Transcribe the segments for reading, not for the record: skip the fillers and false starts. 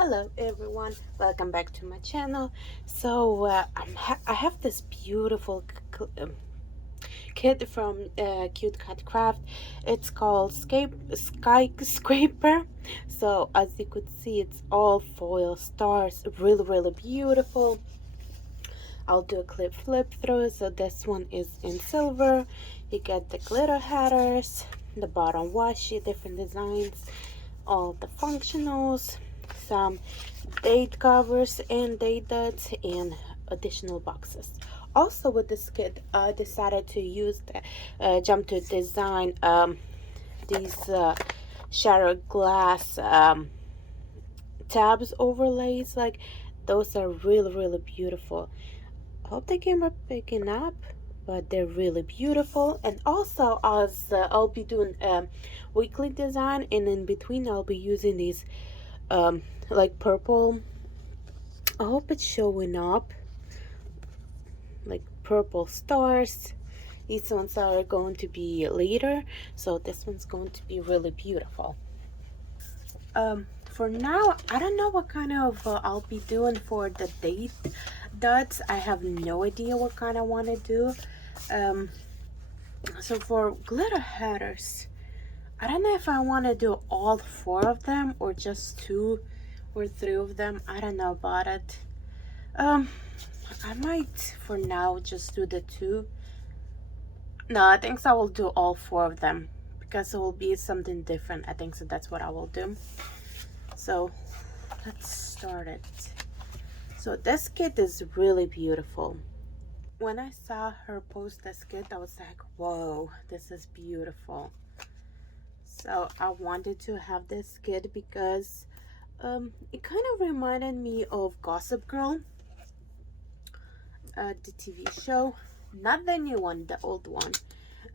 Hello everyone, welcome back to my channel. I have this beautiful kit from Cute Cat Craft. It's called Skyscraper. So as you could see, it's all foil stars, really beautiful. I'll do a clip flip through. So this one is in silver. You get the glitter headers, the bottom washi, different designs, all the functionals, some date covers and date dots, and additional boxes. Also with this kit, I decided to use the jump to design these shattered glass tabs overlays. Like, those are really beautiful. I hope the camera picking up, but they're really beautiful. And also, as I'll be doing weekly design, and in between I'll be using these like purple, I hope it's showing up, like purple stars. These ones are going to be later, so this one's going to be really beautiful. For now, I don't know what kind of I'll be doing for the date dots. I have no idea what kind I want to do. So for glitter headers, I don't know if I want to do all four of them or just two or three of them. I don't know about it. I might for now just do the two. No, I think so I will do all four of them because it will be something different. I think so that's what I will do. So let's start it. So this kit is really beautiful. When I saw her post this kit, I was like, whoa, this is beautiful. So I wanted to have this kit because it kind of reminded me of Gossip Girl, the TV show. Not the new one, the old one.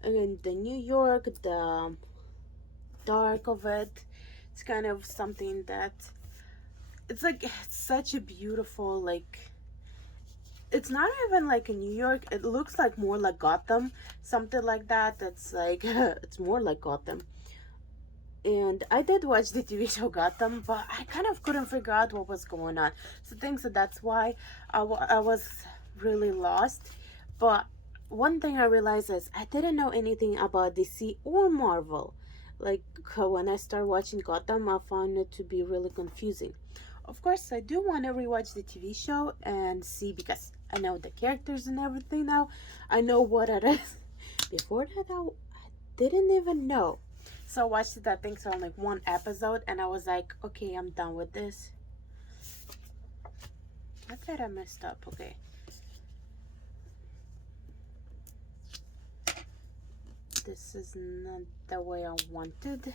And the New York, the dark of it. It's kind of something that it's like, it's such a beautiful, like, it's not even like in New York. It looks like more like Gotham, something like that. That's like it's more like Gotham. And I did watch the TV show Gotham, but I kind of couldn't figure out what was going on. So I think so that's why I was really lost. But one thing I realized is I didn't know anything about DC or Marvel. Like, when I started watching Gotham, I found it to be really confusing. Of course, I do want to rewatch the TV show and see, because I know the characters and everything now. I know what it is. Before that, I didn't even know. So I watched that thing, so on like one episode, and I was like, okay, I'm done with this. I thought I messed up. Okay. This is not the way I wanted.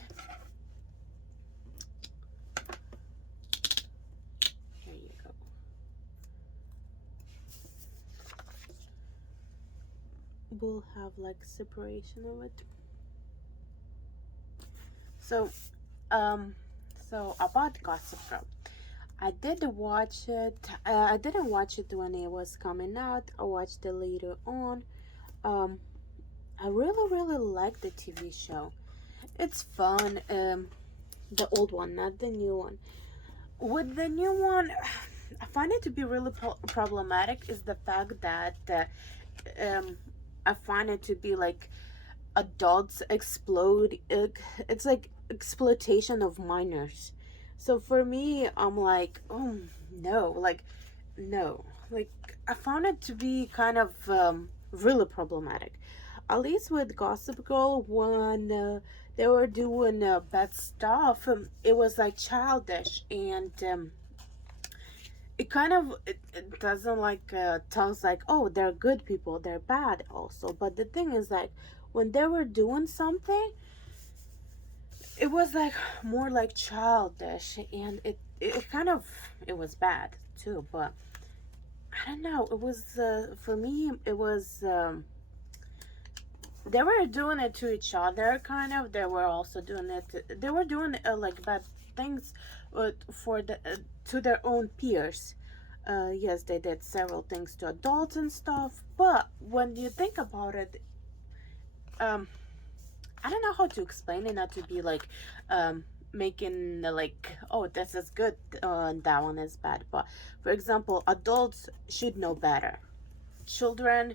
Here you go. We'll have like separation of it. So, about Gossip Girl. I did watch it. I didn't watch it when it was coming out. I watched it later on. I really like the TV show. It's fun. The old one, not the new one. With the new one, I find it to be really problematic. Is the fact that I find it to be like adults explode. It's like exploitation of minors. So for me, I'm like, oh no, like no, like I found it to be kind of really problematic. At least with Gossip Girl, when they were doing bad stuff, it was like childish, and it kind of it doesn't like tells like, oh, they're good people, they're bad also. But the thing is, like, when they were doing something, it was like more like childish, and it kind of, it was bad too. But I don't know, it was for me, it was they were doing it to each other, kind of. They were also doing it, they were doing like bad things for the to their own peers. Yes, they did several things to adults and stuff, but when you think about it, um I don't know how to explain it not to be like making like, oh, this is good, and that one is bad. But for example, adults should know better. Children,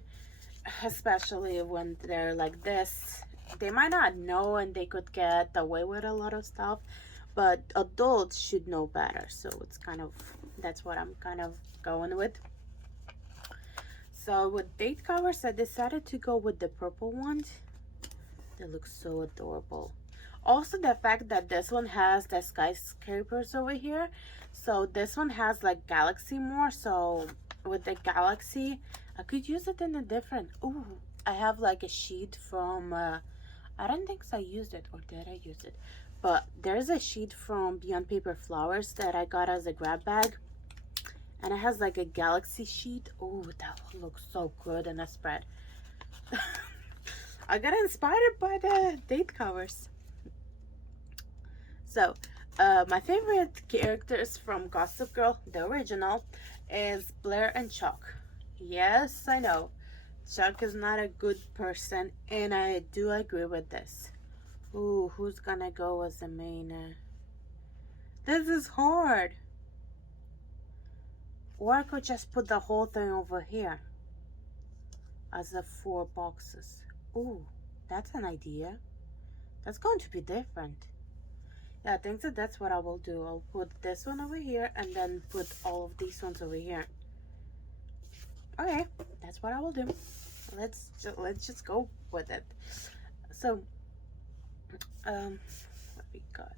especially when they're like this, they might not know and they could get away with a lot of stuff, but adults should know better. So it's kind of, that's what I'm kind of going with. So with date covers, I decided to go with the purple ones. They look so adorable. Also, the fact that this one has the skyscrapers over here. So this one has like galaxy more. So with the galaxy, I could use it in a different. Ooh, I have like a sheet from. I don't think I used it, or did I use it? But there's a sheet from Beyond Paper Flowers that I got as a grab bag, and it has like a galaxy sheet. Oh, that one looks so good in a spread. I got inspired by the date covers. So, my favorite characters from Gossip Girl, the original, is Blair and Chuck. Yes, I know. Chuck is not a good person, and I do agree with this. Ooh, who's gonna go as the main? This is hard. Or I could just put the whole thing over here as the 4 boxes. Ooh, that's an idea. That's going to be different. Yeah, I think that that's what I will do. I'll put this one over here and then put all of these ones over here. Okay, that's what I will do. Let's just go with it. So, what we got?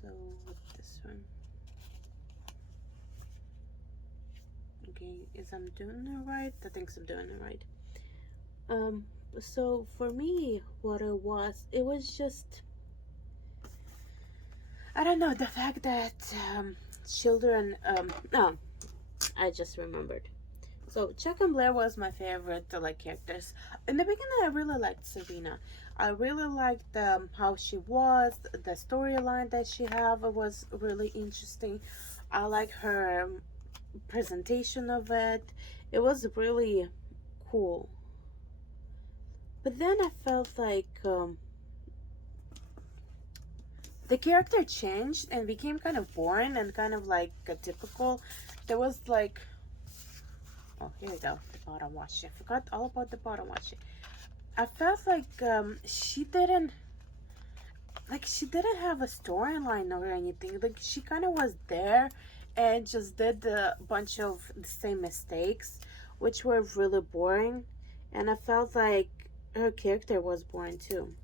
So with this one, okay, is I'm doing it right? I think I'm doing it right. So for me, what it was just, I don't know, the fact that children, no, I just remembered. So Chuck and Blair was my favorite like characters. In the beginning, I really liked Serena. I really liked how she was. The storyline that she had was really interesting. I like her presentation of it. It was really cool. But then I felt like the character changed and became kind of boring and kind of like a typical. There was like, oh, here we go, the bottom washi. I forgot all about the bottom washi. I felt like she didn't have a storyline or anything. Like she kind of was there and just did a bunch of the same mistakes, which were really boring. And I felt like her character was boring too.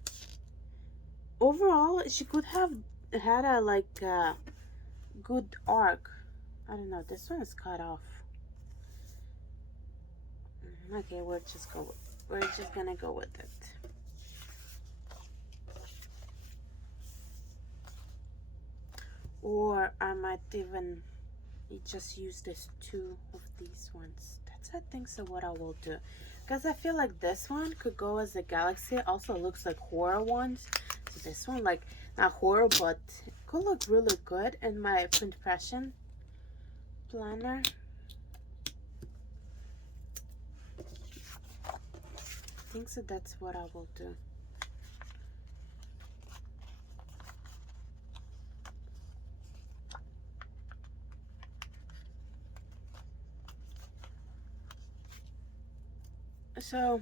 Overall, she could have had a like good arc. I don't know. This one is cut off. Okay, we're just gonna go with it. Or I might even just use this 2 of these ones. That's I think so what I will do. Because I feel like this one could go as a galaxy. It also looks like horror ones. So this one, like, not horror, but it could look really good in my print impression planner. I think so that's what I will do. So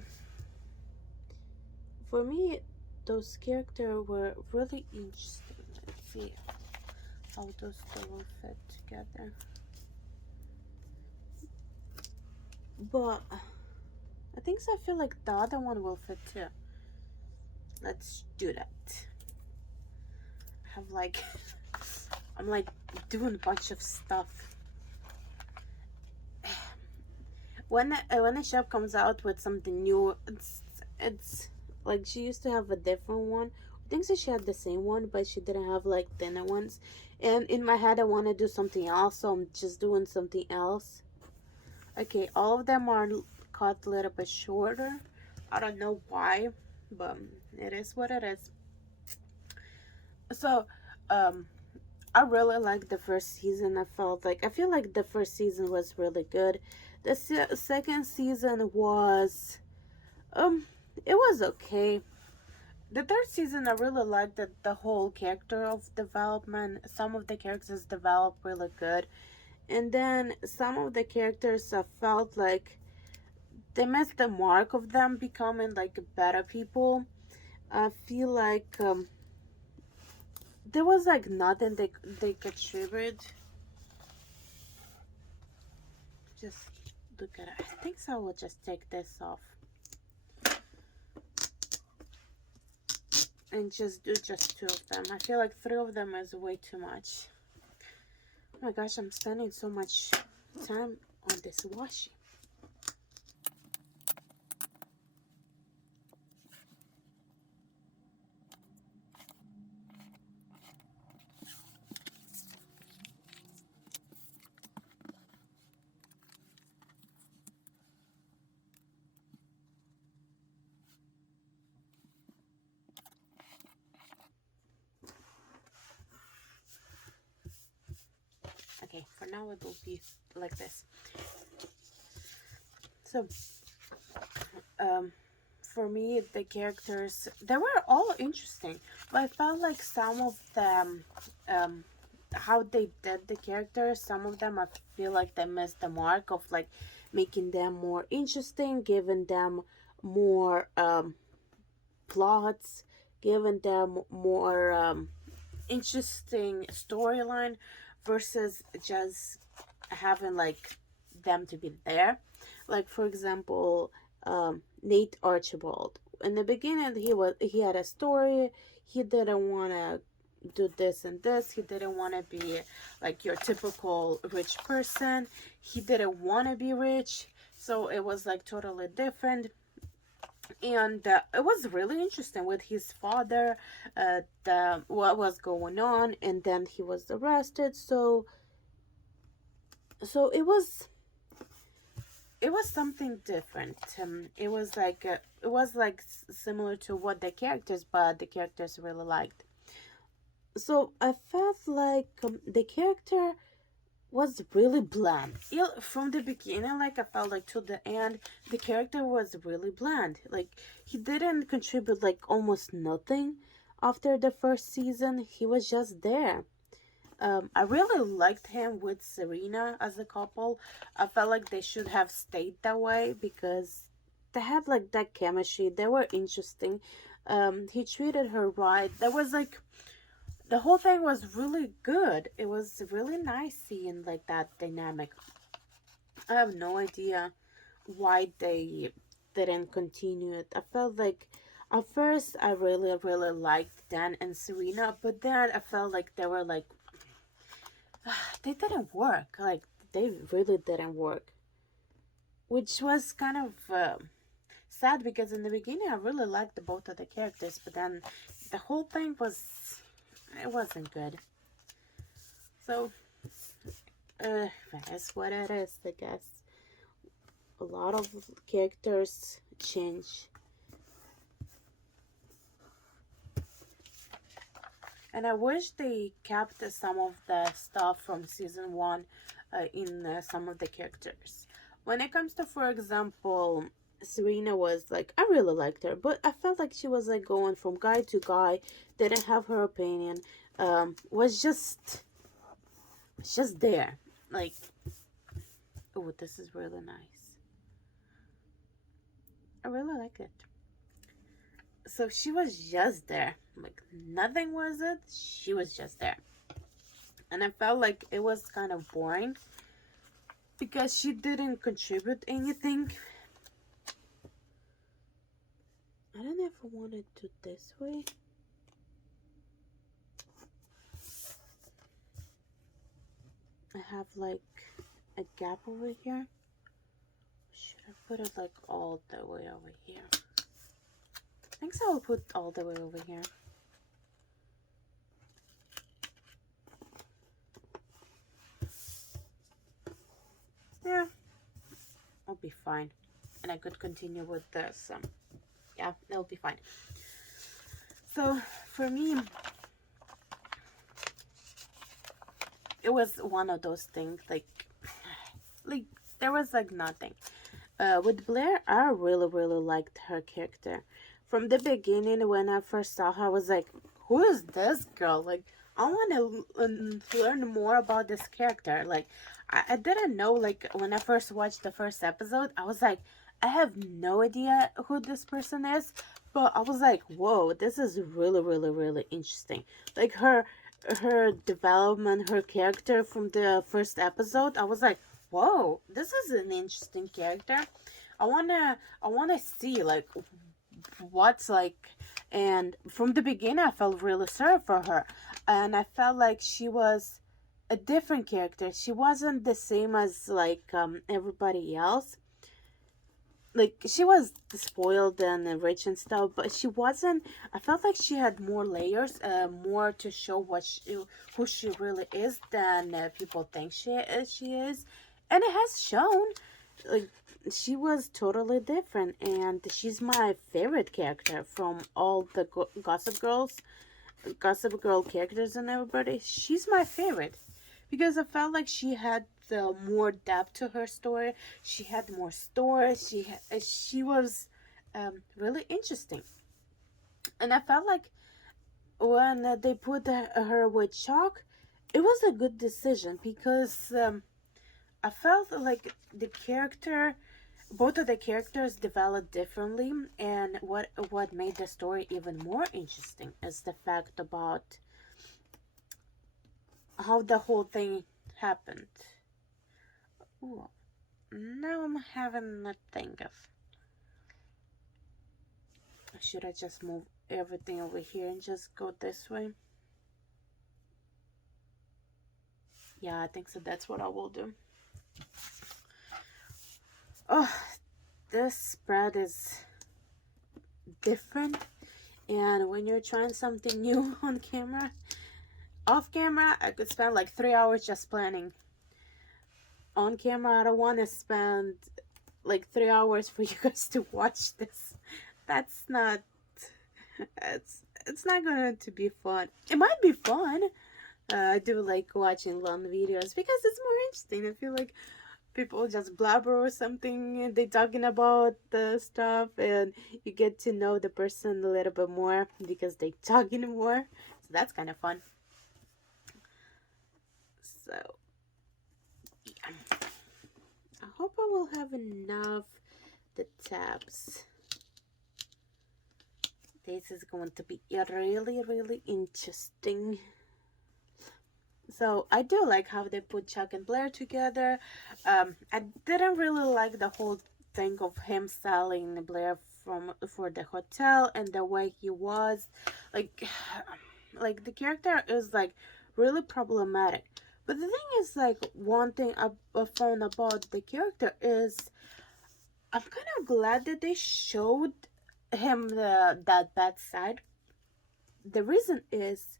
for me, those characters were really interesting. Let's see how those two will fit together. But I think so. I feel like the other one will fit too. Let's do that. I have like, I'm like doing a bunch of stuff. When a shop comes out with something new, it's like she used to have a different one. I think so she had the same one, but she didn't have like thinner ones. And in my head, I want to do something else, so I'm just doing something else. Okay, all of them are cut a little bit shorter. I don't know why, but it is what it is. So, I really liked the first season. I feel like the first season was really good. The second season was, it was okay. The third season, I really liked the whole character of development. Some of the characters developed really good, and then some of the characters I felt like they missed the mark of them becoming like better people. I feel like there was like nothing they contribute. Just look at it. I think so. I will just take this off and just do just two of them. I feel like three of them is way too much. Oh my gosh, I'm spending so much time on this washi. Okay, for now it will be like this. So, um, for me, the characters, they were all interesting, but I felt like some of them, how they did the characters, some of them I feel like they missed the mark of like making them more interesting, giving them more plots, giving them more interesting storyline versus just having like them to be there. Like for example, Nate Archibald. In the beginning, he had a story. He didn't want to do this and this. He didn't want to be like your typical rich person. He didn't want to be rich. So it was like totally different, and it was really interesting with his father, the what was going on, and then he was arrested. So it was something different. It was like similar to what the characters, but the characters really liked. So I felt like the character was really bland. From the beginning, like I felt like to the end, the character was really bland. Like he didn't contribute like almost nothing. After the first season, he was just there. I really liked him with Serena as a couple. I felt like they should have stayed that way because they had like that chemistry. They were interesting. He treated her right. There was like the whole thing was really good. It was really nice seeing like that dynamic. I have no idea why they didn't continue it. I felt like at first I really really liked Dan and Serena, but then I felt like they were like they didn't work. Like they really didn't work, which was kind of sad because in the beginning I really liked the both of the characters, but then the whole thing was it wasn't good. So that's what it is, I guess. A lot of characters change, and I wish they kept some of the stuff from season one in some of the characters. When it comes to, for example, Serena was like I really liked her, but I felt like she was like going from guy to guy, didn't have her opinion, was just there. Like, oh, this is really nice. I really like it. So she was just there. Like nothing was it. She was just there. And I felt like it was kind of boring because she didn't contribute anything. I don't know if I want to do this way. I have like a gap over here. Should I put it like all the way over here? I think so. I'll put all the way over here. Yeah, I'll be fine. And I could continue with this. Yeah, it'll be fine. So for me, it was one of those things like there was like nothing. With Blair, I really really liked her character. from the beginning when I first saw her, I was like, who is this girl? Like, I want to learn more about this character. Like, I didn't know, like, when I first watched the first episode, I was like, I have no idea who this person is. But I was like, whoa, this is really, really, really interesting. Like, her development, her character from the first episode, I was like, whoa, this is an interesting character. I wanna see like what's like, and from the beginning I felt really sorry for her, and I felt like she was a different character. She wasn't the same as like everybody else. Like she was spoiled and rich and stuff, but she wasn't. I felt like she had more layers, more to show who she really is than people think she is, and it has shown. Like she was totally different, and she's my favorite character from all the Gossip Girl characters and everybody. She's my favorite because I felt like she had the more depth to her story. She had more story. She was really interesting, and I felt like when they put her with Chalk, it was a good decision because I felt like the character, both of the characters developed differently, and what made the story even more interesting is the fact about how the whole thing happened. Ooh, now I'm having a thing of, should I just move everything over here and just go this way? Yeah, I think so. That's what I will do. Oh, this spread is different, and when you're trying something new on camera, off camera, I could spend like 3 hours just planning. On camera, I don't want to spend like 3 hours for you guys to watch this. That's not. It's not going to be fun. It might be fun. I do like watching long videos because it's more interesting. I feel like people just blabber or something and they talking about the stuff, and you get to know the person a little bit more because they talking more. So that's kind of fun. So yeah. I hope I will have enough the tabs. This is going to be really, really interesting. So I do like how they put Chuck and Blair together. I didn't really like the whole thing of him selling Blair for the hotel and the way he was, like, like the character is like really problematic. But the thing is, like, one thing I found about the character is I'm kind of glad that they showed him that bad side. The reason is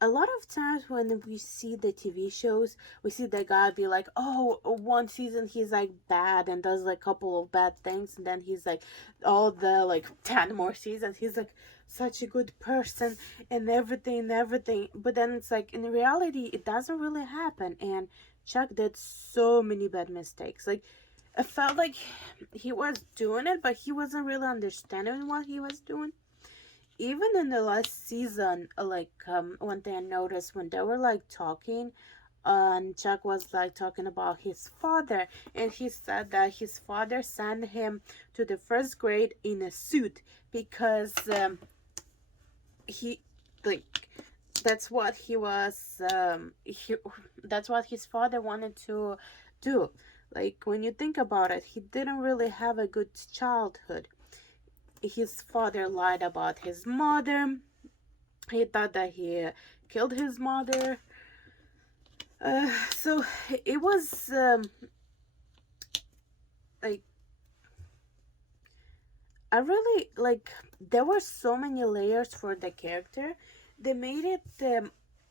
a lot of times when we see the TV shows, we see the guy be like, oh, one season he's like bad and does like a couple of bad things, and then he's like, all the like 10 more seasons, he's like such a good person and everything. But then it's like, in reality, it doesn't really happen. And Chuck did so many bad mistakes. Like, I felt like he was doing it, but he wasn't really understanding what he was doing. Even in the last season, like one thing I noticed when they were like talking, and Chuck was like talking about his father, and he said that his father sent him to the first grade in a suit because he like that's what he was that's what his father wanted to do. Like, when you think about it, he didn't really have a good childhood. His father lied about his mother. He thought that he killed his mother. So it was like, I really like, there were so many layers for the character. They made it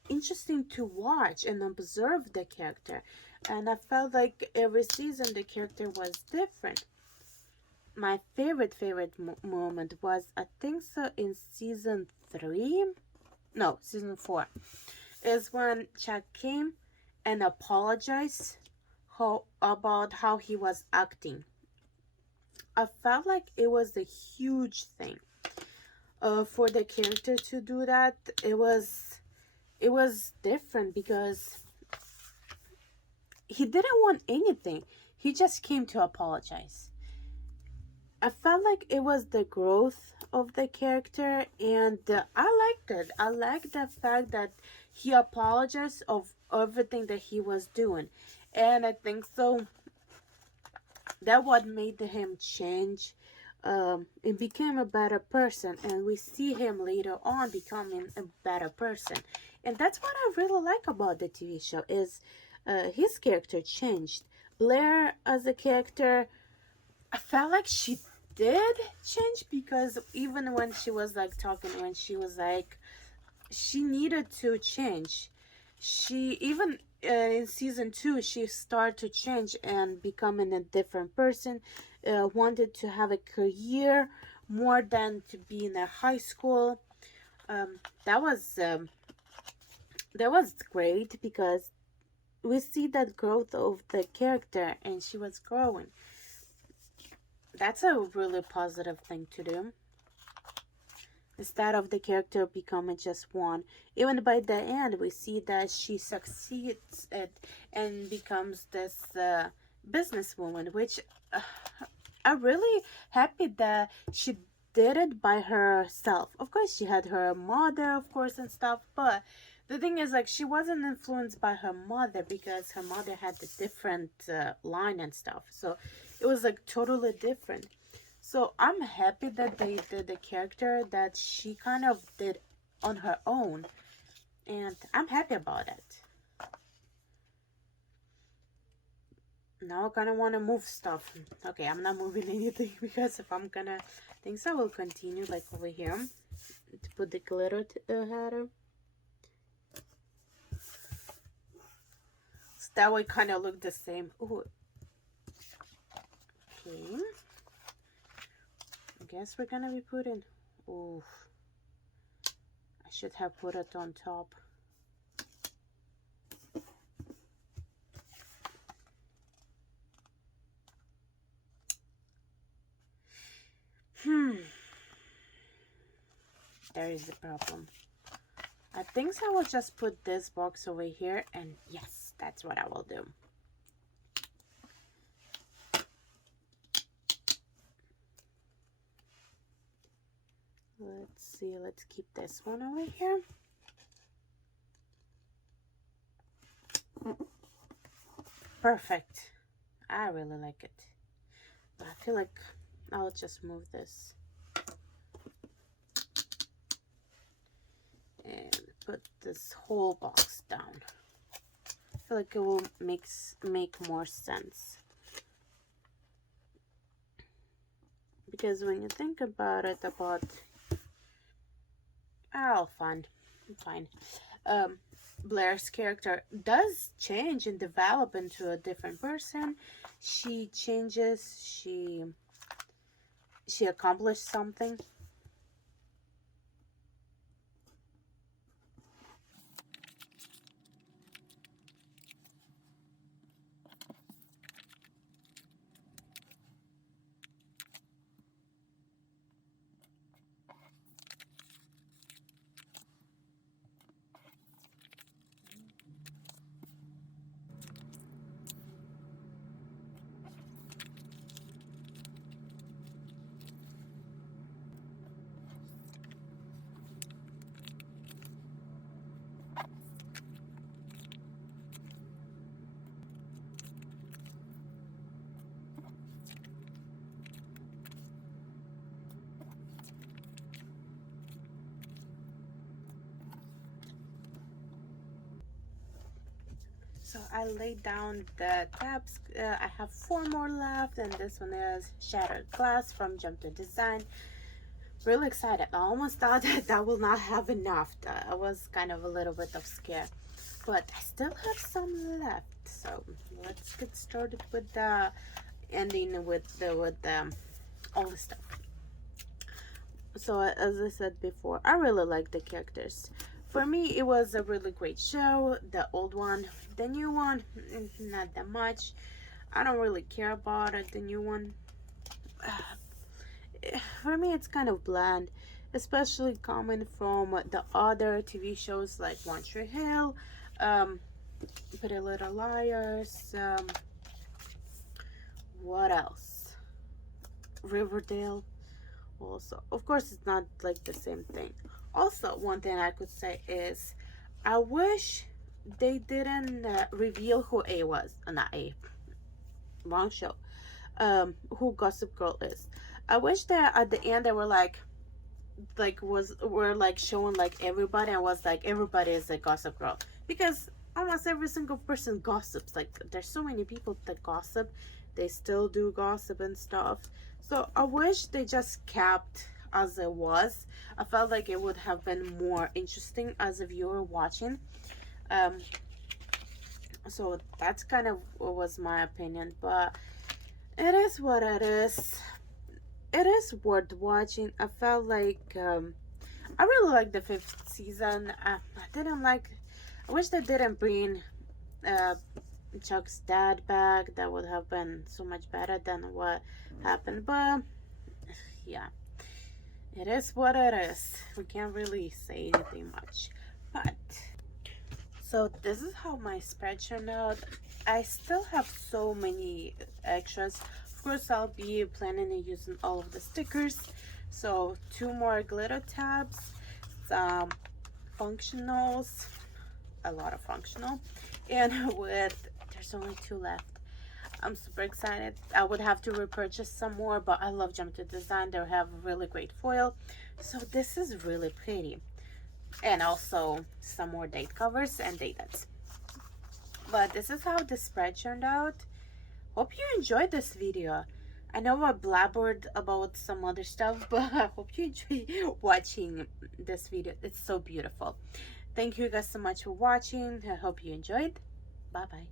interesting to watch and observe the character, and I felt like every season the character was different. My favorite moment was, I think so, in season 3, no, season 4, is when Chuck came and apologized about how he was acting. I felt like it was a huge thing. for the character to do that. It was different because he didn't want anything. He just came to apologize. I felt like it was the growth of the character, and I liked it. I liked the fact that he apologized of everything that he was doing, and I think so that what made him change, and became a better person, and we see him later on becoming a better person. And that's what I really like about the TV show is his character changed. Blair as a character, I felt like she did change, because even when she was like talking, when she was like, she needed to change. She even in season 2 she started to change and becoming a different person. Wanted to have a career more than to be in a high school. um, that was um, that was great, because we see that growth of the character, and she was growing. That's a really positive thing to do, instead of the character becoming just one. Even by the end, we see that she succeeds at and becomes this businesswoman, which uh, I'm really happy that she did it by herself. Of course, she had her mother, of course, and stuff, but the thing is, like, she wasn't influenced by her mother, because her mother had a different line and stuff. So it was like totally different. So I'm happy that they did the character that she kind of did on her own, and I'm happy about it. Now I kind of want to move stuff. Okay, I'm not moving anything, because if I'm gonna, things I will continue like over here to put the glitter header. So that way kind of look the same. Ooh. Okay. I guess we're gonna be putting, ooh, I should have put it on top. There is a problem. I think I will just put this box over here, and yes, that's what I will do. Let's see, let's keep this one over here. Perfect. I really like it. I feel like I'll just move this and put this whole box down. I feel like it will make more sense, because when you think about it, fine. Blair's character does change and develop into a different person. She changes. She accomplished something. So I laid down the tabs. I have 4 more left, and this one is Shattered Glass from Jump to Design. Really excited. I almost thought that I will not have enough. I was kind of a little bit of scare, but I still have some left. So let's get started with the ending with all the stuff. So as I said before, I really like the characters. For me, it was a really great show. The old one, the new one, not that much. I don't really care about it. The new one, for me, it's kind of bland. especially coming from the other TV shows like One Tree Hill, um, Pretty Little Liars, what else? Riverdale. Also, of course, it's not like the same thing. Also, one thing I could say is, I wish they didn't reveal who A was. Not A, wrong show. Who Gossip Girl is. I wish that at the end they were were like showing like everybody, and was like everybody is a Gossip Girl, because almost every single person gossips. Like there's so many people that gossip, they still do gossip and stuff. So I wish they just kept as it was. I felt like it would have been more interesting as a viewer watching. um so that's kind of what was my opinion, but it is what it is. It is worth watching. I felt like I really like the fifth season. I didn't like. I wish they didn't bring uh, Chuck's dad back. That would have been so much better than what happened. But yeah, it is what it is. We can't really say anything much. But so this is how my spread turned out. I still have so many extras. Of course, I'll be planning on using all of the stickers. So 2 more glitter tabs, some functionals, a lot of functional, and with there's only 2 left. I'm super excited. I would have to repurchase some more, but I love Jump to Design. They have really great foil. So this is really pretty. And also some more date covers and dates. But this is how the spread turned out. Hope you enjoyed this video. I know I blabbered about some other stuff, but I hope you enjoy watching this video. It's so beautiful. Thank you guys so much for watching. I hope you enjoyed. Bye bye.